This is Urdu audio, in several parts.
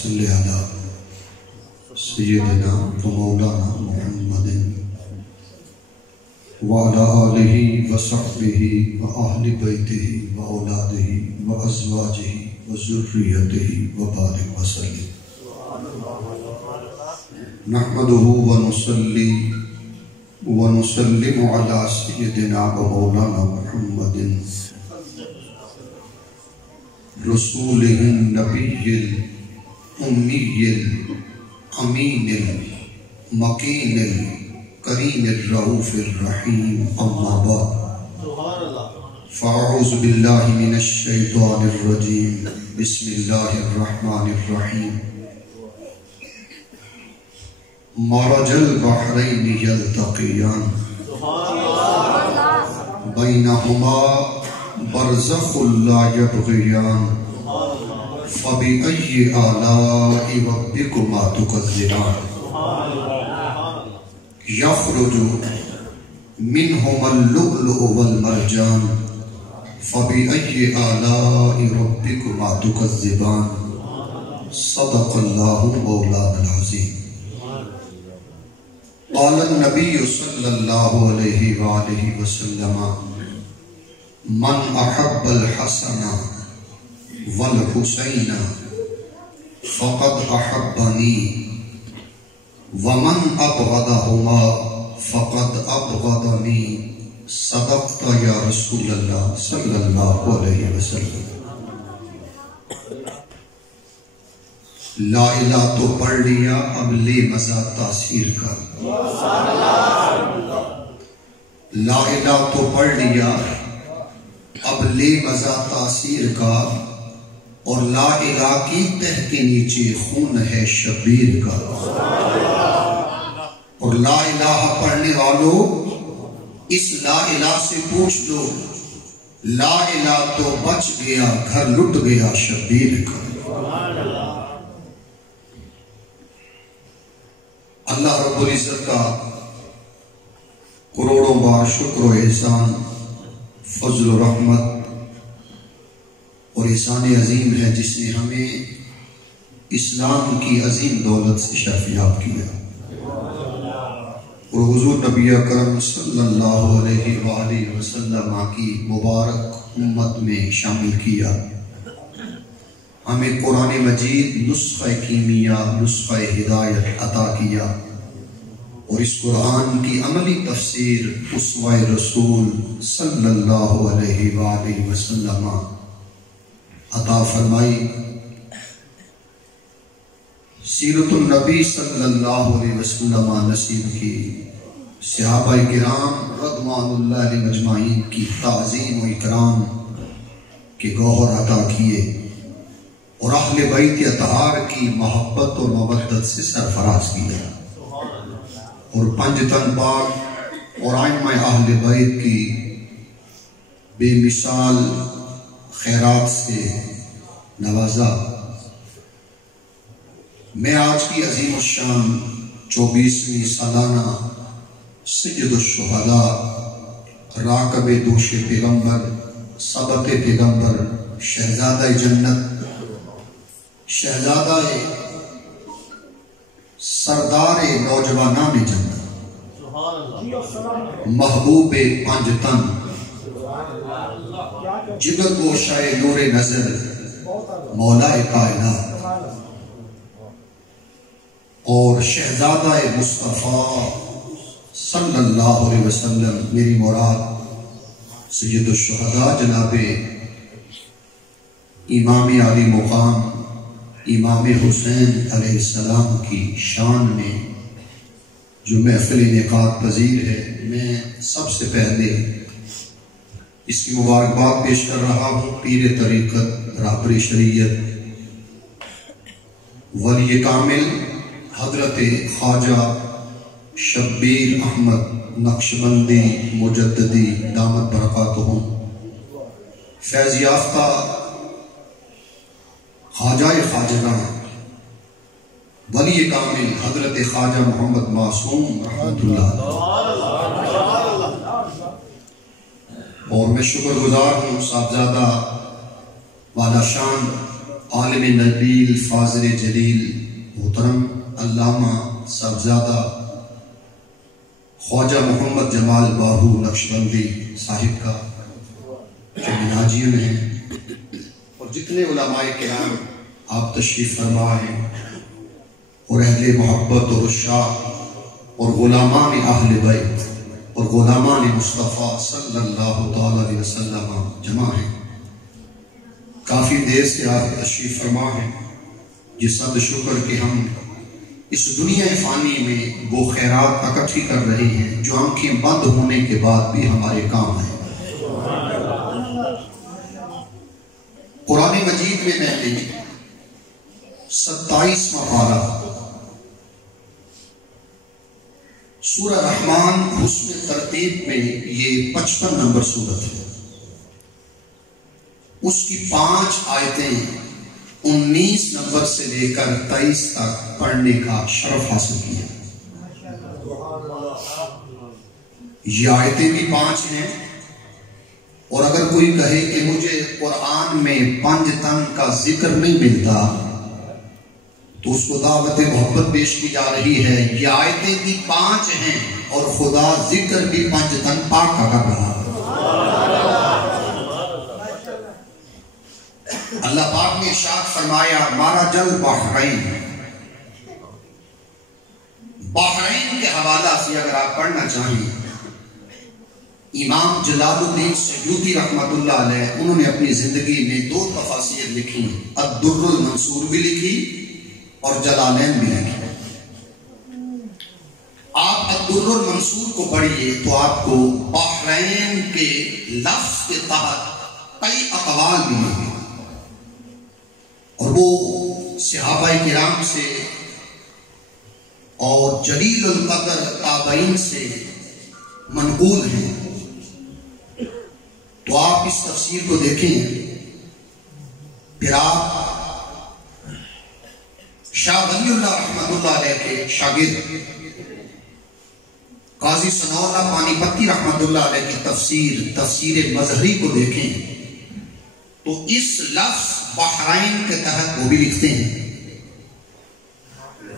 صل علی سیدنا و مولانا محمد وعلی آلہ و صحبہ و اہل بیتہ و اولادہ و ازواجہ و ذریتہ و بارک وسلم نحمدہ و نصلی و نسلم علی سیدنا و مولانا محمد رسولہ النبی الامی الامین المکین الکریم الرؤوف الرحیم اما بعد فاعوذ باللہ من الشیطان الرجیم بسم اللہ الرحمن الرحیم مرج البحرین یلتقیان بینہما برزخ لا یبغیان فبأي آلاء ربكما تكذبان يخرج منهما اللؤلؤ والمرجان فبأي آلاء ربكما تكذبان صدق الله مولانا العظيم قال النبي صلى الله عليه وآله وسلم من أحب الحسن والحسین فقد احبنی ومن ابغضہما فقد ابغضنی صدقت یا رسول اللہ صلی اللہ علیہ وسلم۔ لا الہ تو پڑھ لیا، اب لے مزہ تاثیر کا۔ لا الہ تو پڑھ لیا، اب لے مزہ تاثیر کا، اور لا الہ کی تہ کے نیچے خون ہے شبیر کا۔ اور لا الہ پڑھنے والوں اس لا الہ سے پوچھ لو، لا الہ تو بچ گیا گھر لٹ گیا شبیر کا۔ اللہ رب العزت کا کروڑوں بار شکر و احسان، فضل و رحمت اور احسان عظیم ہے جس نے ہمیں اسلام کی عظیم دولت سے شرفیاب کیا، اور حضور نبی اکرم صلی اللہ علیہ وآلہ وسلم کی مبارک امت میں شامل کیا، ہمیں قرآن مجید نسخہ کیمیا، نسخہ ہدایت عطا کیا، اور اس قرآن کی عملی تفسیر اسوہ رسول صلی اللہ علیہ وآلہ وسلم عطا فرمائی۔ سیرت النبی صلی اللہ علیہ وسلم نصیب کی، صحابہ کرام رضوان اللہ علیہ مجمعین کی تعظیم و اکرام کے گوہر عطا کیے، اور اہل بیت اطہار کی محبت اور مودت سے سرفراز کیا، اور پنج تن پاک اور ائمہ اہل بیت کی بے مثال خیرات سے نوازا۔ میں آج کی عظیم الشان 24ویں سالانہ سید الشہداء، راکب دوش پیغمبر، سبق پیغمبر، شہزادہ جنت، شہزادہ سردار نوجوانان جنت، محبوب پنج تن، جگر گوشہ نور نظر، مولا کائنات، اور شہزادہ مصطفیٰ صلی اللہ علیہ وسلم، میری مراد سید الشہداء جناب امام علی مقام امام حسین علیہ السلام کی شان میں جو محفل انعقاد پذیر ہے، میں سب سے پہلے اس کی مبارکباد پیش کر رہا ہوں پیر طریقت، رہبر شریعت، ولی کامل حضرت خواجہ شبیر احمد نقشبندی مجددی دامت برکاتہم، فیض یافتہ خواجہ خواجگان ولی کامل حضرت خواجہ محمد معصوم رحمت اللہ، اور میں شکر گزار ہوں صاحبزادہ والا شان عالم نبیل فاضل جلیل محترم علامہ صاحبزادہ خواجہ محمد جمال باہو نقشبندی صاحب کا جو مناجین ہیں اور جتنے علماء کرام آپ تشریف فرما ہیں اور اہل محبت اور عشاق اور غلامان اہل بیت اور غلامان مصطفیٰ صلی اللہ تعالی علیہ وسلم جمع ہیں. کافی دیر سے آپ تشریف فرما ہیں. یہ صد شکر کہ ہم اس دنیا فانی میں وہ خیرات اکٹھی کر رہے ہیں جو آنکھیں بند ہونے کے بعد بھی ہمارے کام ہیں. قرآن مجید میں میں نے 27واں پارہ سورہ رحمان حسن ترتیب میں یہ 55 نمبر سورت ہے. اس کی 5 آیتیں 19 نمبر سے لے کر 23 تک پڑھنے کا شرف حاصل کیا. یہ آیتیں بھی 5 ہیں اور اگر کوئی کہے کہ مجھے قرآن میں 5 تن کا ذکر نہیں ملتا تو اس کو دعوت محبت پیش کی جا رہی ہے. یہ آیتیں بھی 5 ہیں اور خدا ذکر بھی 5 تن پاک کا کر رہا ہے. اللہ پاک نے ارشاد فرمایا مرج البحرین. بحرین کے حوالہ سے اگر آپ پڑھنا چاہیں امام جلال الدین سیوطی رحمۃ اللہ علیہ انہوں نے اپنی زندگی میں 2 تفاسیر لکھی، الدر المنصور بھی لکھی اور جلالین بھی لکھی. آپ الدر المنصور کو پڑھیے تو آپ کو بحرین کے لفظ کے تحت کئی اقوال بھی ملیں گے اور وہ صحابہ کرام سے اور جلیل القدر تابعین سے منقول ہیں. تو آپ اس تفسیر کو دیکھیں. پھر آپ شاہ ولی اللہ رحمۃ اللہ علیہ کے شاگرد قاضی ثناء اللہ پانی پتی رحمۃ اللہ علیہ کی تفسیر مظہری کو دیکھیں تو اس لفظ بحرین کے تحت وہ بھی لکھتے ہیں.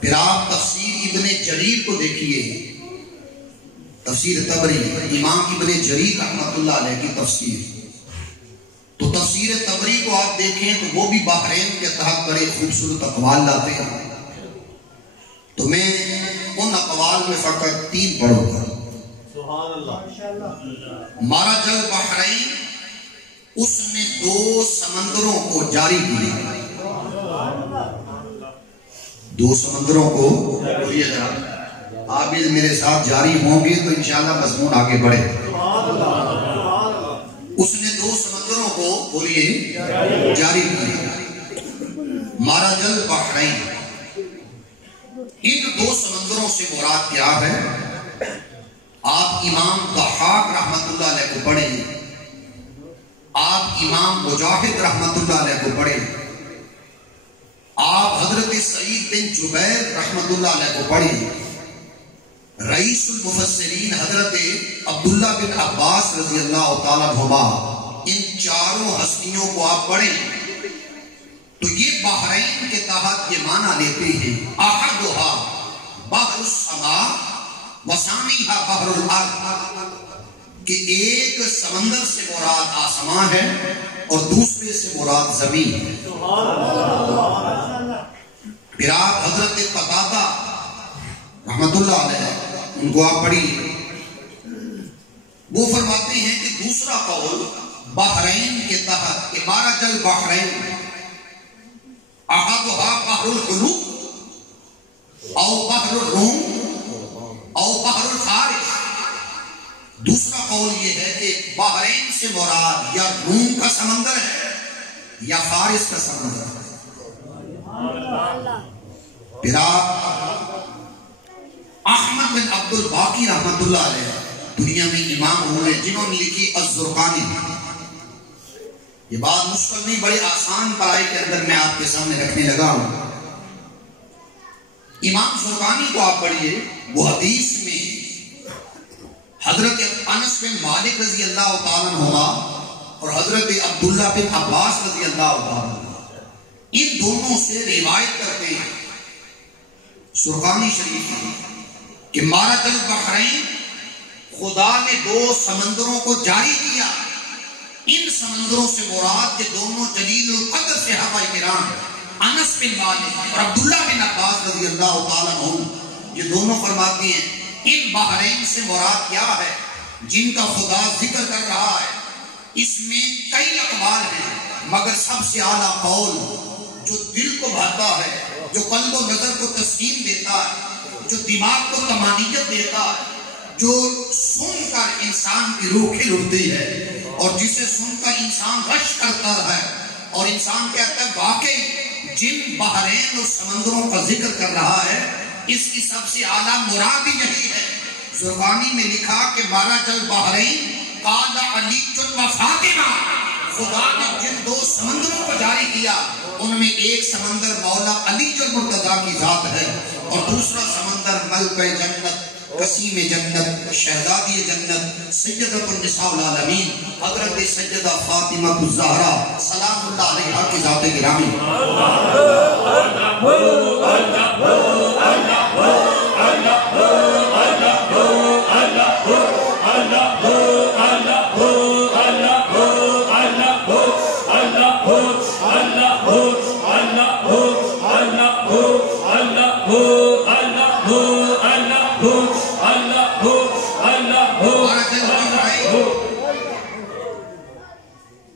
پھر آپ تفسیر ابن جریر کو دیکھیے، تفسیر طبری امام ابن جریر رحمۃ اللہ علیہ کی تفسیر، تو تفسیر طبری کو آپ دیکھیں تو وہ بھی بحرین کے تحت بڑے خوبصورت اقوال لاتے ہیں. تو میں ان اقوال میں فقط 3 پڑھوں گا. سبحان اللہ. مرج البحرین، اس نے 2 سمندروں کو جاری کیا. 2 سمندروں کو آپ بھی میرے ساتھ جاری ہوں گے تو انشاءاللہ مضمون آگے بڑھے. اس نے 2 سمندروں کو بولیے جاری کیا. مرج البحرین، ان 2 سمندروں سے مراد کیا ہے؟ آپ امام ضحاک رحمت اللہ علیہ کو پڑھیں، آپ امام مجاہد رحمت اللہ علیہ کو پڑھیں، آپ حضرت سعید بن جبیر رحمت اللہ علیہ کو پڑھیں، رئیس المفسرین حضرت عبداللہ بن عباس رضی اللہ تعالیٰ عنہما، ان 4 ہستیوں کو آپ پڑھیں تو یہ بحرین کے تحت یہ معنی لیتے ہیں احدھا بحر السماء وثانیھا بحر الارض، کہ ایک سمندر سے مراد آسمان ہے اور دوسرے سے مراد زمین ہے. پھر آپ حضرت قتادہ رحمت اللہ علیہ ان کو آپ پڑھی، وہ فرماتے ہیں کہ دوسرا قول بحرین کے تحت مرج البحرین احدھا بحر الحلوق او بحر الروم او بحر الفارس. دوسرا قول یہ ہے کہ بحرین سے مراد یا روم کا سمندر ہے یا فارس کا سمندر ہے. پھر آپ احمد بن عبد الباقی رحمت اللہ علیہ دنیا میں امام ہوئے جنہوں نے لکھی الزرقانی. یہ بات مشکل نہیں، بڑے آسان پڑھائی کے اندر میں آپ کے سامنے رکھنے لگا ہوں. امام زرقانی کو آپ پڑھیے، وہ حدیث میں حضرت انس بن مالک رضی اللہ تعالیٰ عنہ اور حضرت عبداللہ بن عباس رضی اللہ تعالیٰ عنہ ان دونوں سے روایت کرتے ہیں سرخانی شریف میں کہ مارج البحرین، خدا نے دو سمندروں کو جاری کیا. ان سمندروں سے مراد یہ دونوں جلیل القدر صحابہ کرام انس بن مالک اور عبداللہ بن عباس رضی اللہ تعالیٰ عنہ، یہ دونوں فرماتے ہیں ان بحرین سے مراد کیا ہے جن کا خدا ذکر کر رہا ہے. اس میں کئی اقوال ہیں مگر سب سے اعلیٰ قول جو دل کو بھاتا ہے، جو قلب و نظر کو تسکین دیتا ہے، جو دماغ کو طمانینت دیتا ہے، جو سن کر انسان کی روح کھل اٹھتی ہے اور جسے سن کر انسان رش کرتا ہے اور انسان کہتا ہے واقعی جن بحرین اور سمندروں کا ذکر کر رہا ہے اس کی سب سے اعلیٰ مراد ہی یہی ہے. زرقانی میں لکھا کہ مارج البحرین قال علی و فاطمہ، خدا نے جن دو سمندروں کو جاری کیا ان میں ایک سمندر مولا علی جو مرتضیٰ کی ذات ہے اور دوسرا سمندر ملکہ جنت، قسیم جنت، شہزادی جنت، سیدۃ النساء العالمین حضرت سیدہ فاطمہ الزہرا سلام اللہ علیہا کی ذات گرامی.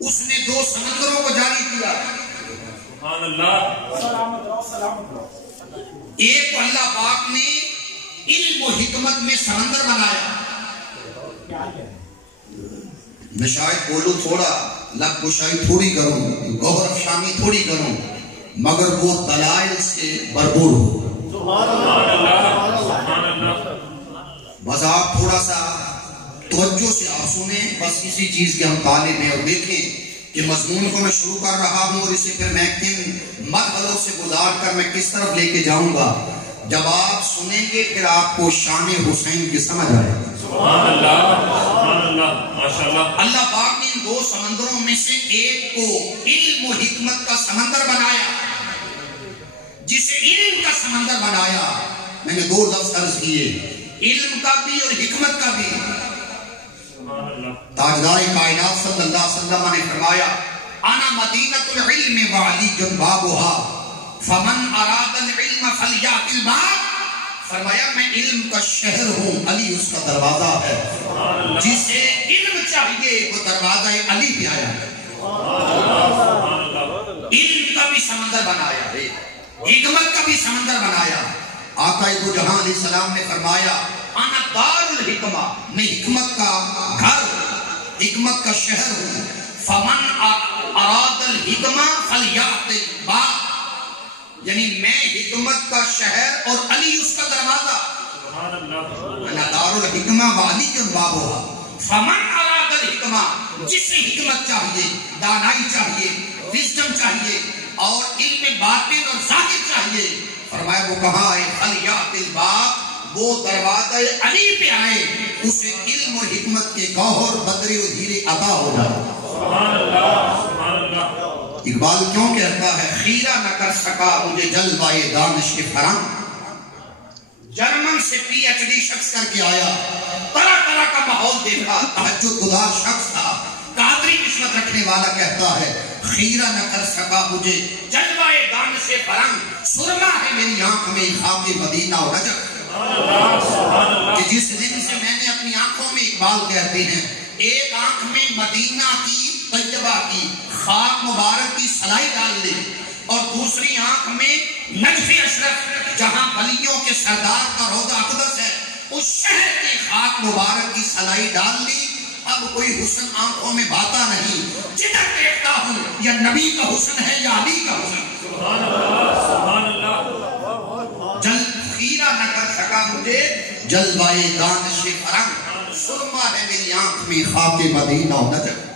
اس نے دو سمندروں کو جاری کیا. ایک اللہ پاک نے علم و حکمت میں سمندر بنایا. میں شاید بولوں تھوڑا لگ گشائی تھوڑی کروں، گوہر افشانی تھوڑی کروں، مگر وہ دلائل سے بھرپور ہو. بس آپ تھوڑا سا توجہ سے آپ سنیں، بس اسی چیز کے ہم طالب ہیں اور دیکھیں کہ مضمون کو میں شروع کر رہا ہوں اور اسے پھر میں کن مرحلوں سے گزار کر میں کس طرف لے کے جاؤں گا. جب آپ سنیں گے پھر آپ کو شان حسین کی سمجھ آئے گا. سبحان اللہ، سبحان اللہ، ماشاءاللہ. اللہ پاک نے ان دو سمندروں میں سے ایک کو علم و حکمت کا سمندر بنایا. جسے علم کا سمندر بنایا، میں نے دو لفظ عرض کیے، علم کا بھی اور حکمت کا بھی. تاجدار کائنات صلی اللہ علیہ وسلم نے فرمایا انا مدینۃ العلم وعلی بابها فمن اراد العلم فلیأت الباب. فرمایا میں علم کا شہر ہوں، علی اس کا دروازہ ہے. جسے علم چاہیے وہ دروازہ علی پہ آیا ہے. علم کا بھی سمندر بنایا ہے، حکمت کا بھی سمندر بنایا. آقا دو جہاں علیہ السلام نے فرمایا انا دار الحکمہ، میں حکمت کا گھر، حکمت کا شہر ہوں. فمن اراد الحکمہ فلیأت الباب، یعنی میں حکمت کا شہر اور علی اس کا دروازہ. انا دار الحکمہ وعلی بابها. فمن اراد الحکمہ، جسے حکمت چاہیے، دانائی چاہیے، وزڈم چاہیے اور علم باطن اور ظاہر چاہیے، فرمایا وہ کہاں آئے فلیأت الباب، وہ دروازہ علی پہ آئے، اسے علم اور حکمت کے گوہر بدرے و ہیرے عطا ہو جائے. سبحان اللہ، سبحان اللہ. اقبال کیوں کہتا ہے خیرہ نہ کر سکا مجھے جلوائے دانش کے فرنگ. جرمن سے پی ایچ ڈی شخص کر کے آیا، طرح طرح کا ماحول دیکھا، تہجد گزار شخص تھا، قادری نسبت رکھنے والا کہتا ہے خیرہ نہ کر سکا مجھے جلوائے دانش کے فرنگ. سرما ہے میری آنکھ میں خاک مدینہ اور رجب. کہ جس دن سے میں نے اپنی آنکھوں میں، اقبال کہتے ہیں ایک آنکھ میں مدینہ کی طیبہ کی خاک مبارک کی سلائی ڈال لی اور دوسری آنکھ میں نجف اشرف جہاں ولیوں کے سردار کا روضہ اقدس ہے اس شہر کی خاک مبارک کی سلائی ڈال لی. اب کوئی حسن آنکھوں میں بھاتا نہیں، جدھر دیکھتا ہوں یا نبی کا حسن ہے یا علی کا حسن. سبحان اللہ، سبحان اللہ. جل خیرہ نہ کر سکا مجھے جلوائے دانش فرنگ، سرما ہے میری آنکھ میں خاک مدینہ و نجف.